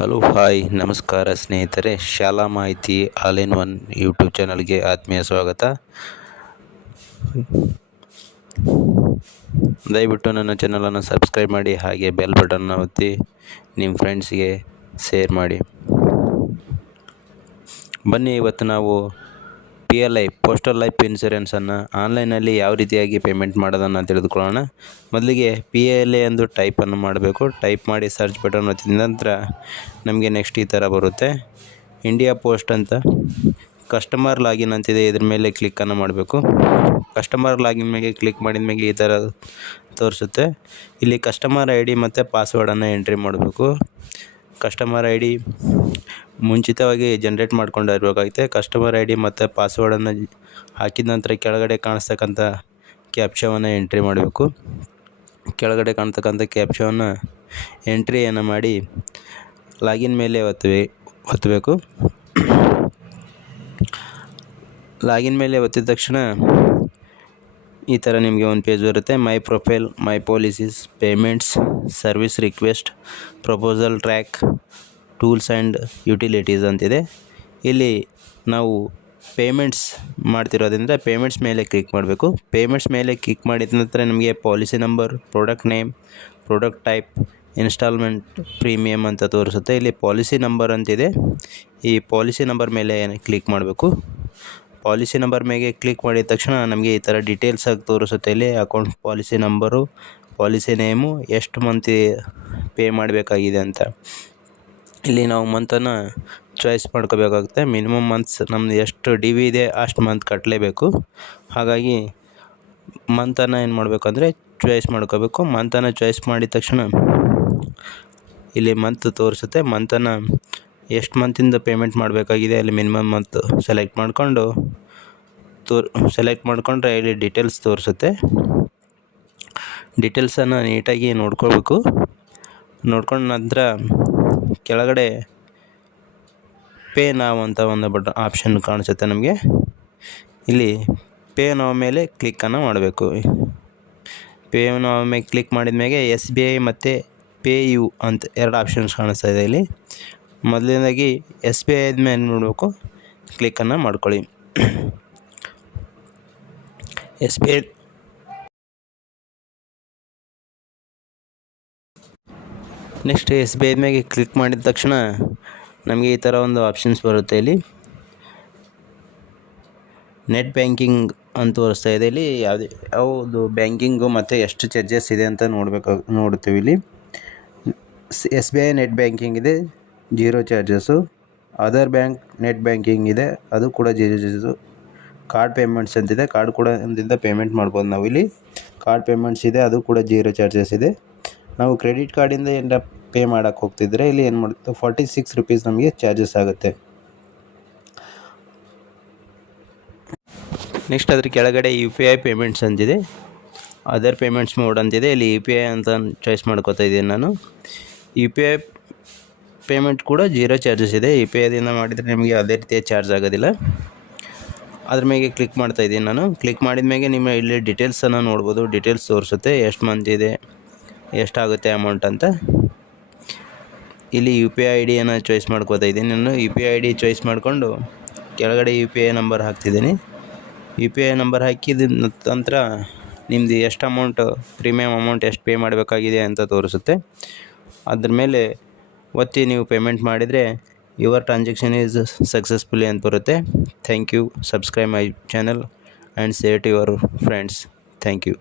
Hello hi ನಮಸ್ಕಾರ ಸ್ನೇಹಿತರೆ, ಶಾಲಾ ಮಾಹಿತಿ ಆಲ್ ಇನ್ ಒನ್ ಯೂಟ್ಯೂಬ್ ಚಾನಲ್ಗೆ ಆತ್ಮೀಯ ಸ್ವಾಗತ. ದಯವಿಟ್ಟು ನನ್ನ ಚಾನಲನ್ನು ಸಬ್ಸ್ಕ್ರೈಬ್ ಮಾಡಿ, ಹಾಗೆ ಬೆಲ್ ಬಟನ್ನ ಒತ್ತಿ ನಿಮ್ಮ ಫ್ರೆಂಡ್ಸ್ಗೆ ಶೇರ್ ಮಾಡಿ. ಬನ್ನಿ, ಇವತ್ತು ನಾವು PLI ಪೋಸ್ಟಲ್ ಲೈಫ್ ಇನ್ಶೂರೆನ್ಸನ್ನು ಆನ್ಲೈನಲ್ಲಿ ಯಾವ ರೀತಿಯಾಗಿ ಪೇಮೆಂಟ್ ಮಾಡೋದನ್ನು ತಿಳಿದುಕೊಳ್ಳೋಣ. ಮೊದಲಿಗೆ PLI ಎಂದು ಟೈಪನ್ನು ಮಾಡಬೇಕು. ಟೈಪ್ ಮಾಡಿ ಸರ್ಚ್ ಬಟನ್ ಒತ್ತಿದ ನಂತರ ನಮಗೆ ನೆಕ್ಸ್ಟ್ ಈ ಥರ ಬರುತ್ತೆ, ಇಂಡಿಯಾ ಪೋಸ್ಟ್ ಅಂತ. ಕಸ್ಟಮರ್ ಲಾಗಿನ್ ಅಂತಿದೆ, ಇದ್ರ ಮೇಲೆ ಕ್ಲಿಕ್ಕನ್ನು ಮಾಡಬೇಕು. ಕಸ್ಟಮರ್ ಲಾಗಿನ್ ಮೇಲೆ ಕ್ಲಿಕ್ ಮಾಡಿದ ಮೇಲೆ ಈ ಥರ ತೋರಿಸುತ್ತೆ. ಇಲ್ಲಿ ಕಸ್ಟಮರ್ ID ಮತ್ತು ಪಾಸ್ವರ್ಡನ್ನು ಎಂಟ್ರಿ ಮಾಡಬೇಕು. ಕಸ್ಟಮರ್ ID ಮುಂಚಿತವಾಗಿ ಜನ್ರೇಟ್ ಮಾಡ್ಕೊಂಡಿರಬೇಕಾಗುತ್ತೆ. ಕಸ್ಟಮರ್ ID ಮತ್ತು ಪಾಸ್ವರ್ಡನ್ನು ಹಾಕಿದ ನಂತರ ಕೆಳಗಡೆ ಕಾಣಿಸ್ತಕ್ಕಂಥ ಕ್ಯಾಪ್ಚಾವನ್ನು ಎಂಟ್ರಿ ಮಾಡಬೇಕು. ಕೆಳಗಡೆ ಕಾಣ್ತಕ್ಕಂಥ ಕ್ಯಾಪ್ಚಾವನ್ನು ಎಂಟ್ರಿಯನ್ನು ಮಾಡಿ ಲಾಗಿನ್ ಮೇಲೆ ಒತ್ತಬೇಕು. ಲಾಗಿನ್ ಮೇಲೆ ಒತ್ತಿದ ತಕ್ಷಣ ಈ ಥರ ನಿಮಗೆ ಒಂದು ಪೇಜ್ ಬರುತ್ತೆ. My profile, my policies, payments, service request, proposal track, tools and utilities ಅಂತಿದೆ. ಇಲ್ಲಿ ನಾವು ಪೇಮೆಂಟ್ಸ್ ಮಾಡ್ತಿರೋದ್ರಿಂದ ಪೇಮೆಂಟ್ಸ್ ಮೇಲೆ ಕ್ಲಿಕ್ ಮಾಡಬೇಕು. ಪೇಮೆಂಟ್ಸ್ ಮೇಲೆ ಕ್ಲಿಕ್ ಮಾಡಿದ ನಂತರ ನಮಗೆ policy number, product name, product type, instalment, premium ಅಂತ ತೋರಿಸುತ್ತೆ. ಇಲ್ಲಿ ಪಾಲಿಸಿ ನಂಬರ್ ಅಂತಿದೆ, ಈ ಪಾಲಿಸಿ ನಂಬರ್ ಮೇಲೆ ಕ್ಲಿಕ್ ಮಾಡಬೇಕು. ಪಾಲಿಸಿ ನಂಬರ್ ಮೇಲೆ ಕ್ಲಿಕ್ ಮಾಡಿದ ತಕ್ಷಣ ನಮಗೆ ಈ ಥರ ಡೀಟೇಲ್ಸ್ ಆಗಿ ತೋರಿಸುತ್ತೆ. ಇಲ್ಲಿ account policy number, policy name, ಎಷ್ಟು ಮಂತ್ ಪೇ ಮಾಡಬೇಕಾಗಿದೆ ಅಂತ. ಇಲ್ಲಿ ನಾವು ಮಂತನ್ನು ಚಾಯ್ಸ್ ಮಾಡ್ಕೋಬೇಕಾಗುತ್ತೆ. ಮಿನಿಮಮ್ ಮಂತ್ಸ್ ನಮ್ಮದು ಎಷ್ಟು DV ಇದೆ ಅಷ್ಟು ಮಂತ್ ಕಟ್ಟಲೇಬೇಕು. ಹಾಗಾಗಿ ಮಂತನ್ನು ಏನು ಮಾಡಬೇಕಂದ್ರೆ ಚಾಯ್ಸ್ ಮಾಡ್ಕೋಬೇಕು. ಮಂತನ್ನು ಚಾಯ್ಸ್ ಮಾಡಿದ ತಕ್ಷಣ ಇಲ್ಲಿ ಮಂತ್ ತೋರಿಸುತ್ತೆ. ಮಂತನ್ನು ಎಷ್ಟು ಮಂತಿಂದ ಪೇಮೆಂಟ್ ಮಾಡಬೇಕಾಗಿದೆ ಅಲ್ಲಿ ಮಿನಿಮಮ್ ಮಂತ್ ಸೆಲೆಕ್ಟ್ ಮಾಡಿಕೊಂಡ್ರೆ ಇಲ್ಲಿ ಡೀಟೇಲ್ಸ್ ತೋರಿಸುತ್ತೆ. ಡೀಟೇಲ್ಸನ್ನು ನೀಟಾಗಿ ನೋಡ್ಕೋಬೇಕು. ನೋಡ್ಕೊಂಡ ನಂತರ ಕೆಳಗಡೆ ಪೇ ನಾವ್ ಅಂತ ಒಂದು ಆಪ್ಷನ್ ಕಾಣಿಸುತ್ತೆ ನಮಗೆ. ಇಲ್ಲಿ ಪೇ ನಾವ್ ಮೇಲೆ ಕ್ಲಿಕ್ಕನ್ನು ಮಾಡಬೇಕು. ಪೇ ನಾವ್ ಮೇಲೆ ಕ್ಲಿಕ್ ಮಾಡಿದ ಮೇಲೆ SBI ಮತ್ತು ಪೇ ಯು ಅಂತ ಎರಡು ಆಪ್ಷನ್ಸ್ ಕಾಣಿಸ್ತಾ ಇದೆ. ಇಲ್ಲಿ ಮೊದಲನೇದಾಗಿ SBI ಮೇಲೆ ನೋಡಬೇಕು, ಕ್ಲಿಕ್ಕನ್ನು ಮಾಡ್ಕೊಳ್ಳಿ. SBI ನೆಕ್ಸ್ಟ್ SBI ಮೇಲೆ ಕ್ಲಿಕ್ ಮಾಡಿದ ತಕ್ಷಣ ನಮಗೆ ಈ ಥರ ಒಂದು ಆಪ್ಷನ್ಸ್ ಬರುತ್ತೆ. ಇಲ್ಲಿ ನೆಟ್ ಬ್ಯಾಂಕಿಂಗ್ ಅಂತ ತೋರಿಸ್ತಾ ಇದೆ. ಇಲ್ಲಿ ಯಾವುದು ಬ್ಯಾಂಕಿಂಗು ಮತ್ತು ಎಷ್ಟು ಚಾರ್ಜಸ್ ಇದೆ ಅಂತ ನೋಡ್ತೀವಿ. ಇಲ್ಲಿ SBI ನೆಟ್ ಬ್ಯಾಂಕಿಂಗ್ ಇದೆ, 0 charges. Other bank net banking ಇದೆ, ಅದು ಕೂಡ 0 ಚಾರ್ಜಸ್ಸು. ಕಾರ್ಡ್ ಪೇಮೆಂಟ್ಸ್ ಅಂತಿದೆ, ಕಾರ್ಡ್ ಕೂಡ ಇಂದ ಪೇಮೆಂಟ್ ಮಾಡ್ಬೋದು ನಾವು. ಇಲ್ಲಿ ಕಾರ್ಡ್ ಪೇಮೆಂಟ್ಸ್ ಇದೆ, ಅದು ಕೂಡ 0 ಚಾರ್ಜಸ್ ಇದೆ. ನಾವು ಕ್ರೆಡಿಟ್ ಕಾರ್ಡಿಂದ ಏನಾರ ಪೇ ಮಾಡೋಕ್ಕೆ ಹೋಗ್ತಿದ್ರೆ ಇಲ್ಲಿ ಏನು ಮಾಡುತ್ತೆ, 46 ರುಪೀಸ್ ನಮಗೆ ಚಾರ್ಜಸ್ ಆಗುತ್ತೆ. ನೆಕ್ಸ್ಟ್ ಅದ್ರ ಕೆಳಗಡೆ UPI ಪೇಮೆಂಟ್ಸ್ ಅಂತಿದೆ, ಅದರ್ ಪೇಮೆಂಟ್ಸ್ ಮೋಡ್ ಅಂತಿದೆ. ಇಲ್ಲಿ UPI ಅಂತ ಚಾಯ್ಸ್ ಮಾಡ್ಕೋತಾ ಇದ್ದೀನಿ ನಾನು. UPI ಪೇಮೆಂಟ್ ಕೂಡ 0 ಚಾರ್ಜಸ್ ಇದೆ. UPIದಿಂದ ಮಾಡಿದರೆ ನಿಮಗೆ ಅದೇ ರೀತಿಯ ಚಾರ್ಜ್ ಆಗೋದಿಲ್ಲ. ಅದ್ರ ಮೇಲೆ ಕ್ಲಿಕ್ ಮಾಡ್ತಾ ಇದ್ದೀನಿ ನಾನು. ಕ್ಲಿಕ್ ಮಾಡಿದ ಮೇಲೆ ನಿಮ್ಮ ಇಲ್ಲಿ ಡೀಟೇಲ್ಸನ್ನು ನೋಡ್ಬೋದು. ಡೀಟೇಲ್ಸ್ ತೋರಿಸುತ್ತೆ, ಎಷ್ಟು ಮಂತ್ ಇದೆ, ಎಷ್ಟಾಗುತ್ತೆ ಅಮೌಂಟ್ ಅಂತ. ಇಲ್ಲಿ UPI IDಯನ್ನು ಚಾಯ್ಸ್ ಮಾಡ್ಕೋತಾ ಇದ್ದೀನಿ ನಾನು. UPI ID ಚಾಯ್ಸ್ ಮಾಡಿಕೊಂಡು ಕೆಳಗಡೆ UPI ನಂಬರ್ ಹಾಕ್ತಿದ್ದೀನಿ. UPI ನಂಬರ್ ಹಾಕಿದ ನಂತರ ನಿಮ್ಮದು ಎಷ್ಟು ಅಮೌಂಟ್, ಪ್ರೀಮಿಯಮ್ ಅಮೌಂಟ್ ಎಷ್ಟು ಪೇ ಮಾಡಬೇಕಾಗಿದೆ ಅಂತ ತೋರಿಸುತ್ತೆ. ಅದ್ರ ಮೇಲೆ ಒತ್ತಿ ನೀವು ಪೇಮೆಂಟ್ ಮಾಡಿದರೆ ಯುವರ್ ಟ್ರಾನ್ಸಾಕ್ಷನ್ ಈಸ್ ಸಕ್ಸಸ್ಫುಲಿ ಅಂತ ಬರುತ್ತೆ. Thank you. Subscribe my channel and share to your friends. Thank you.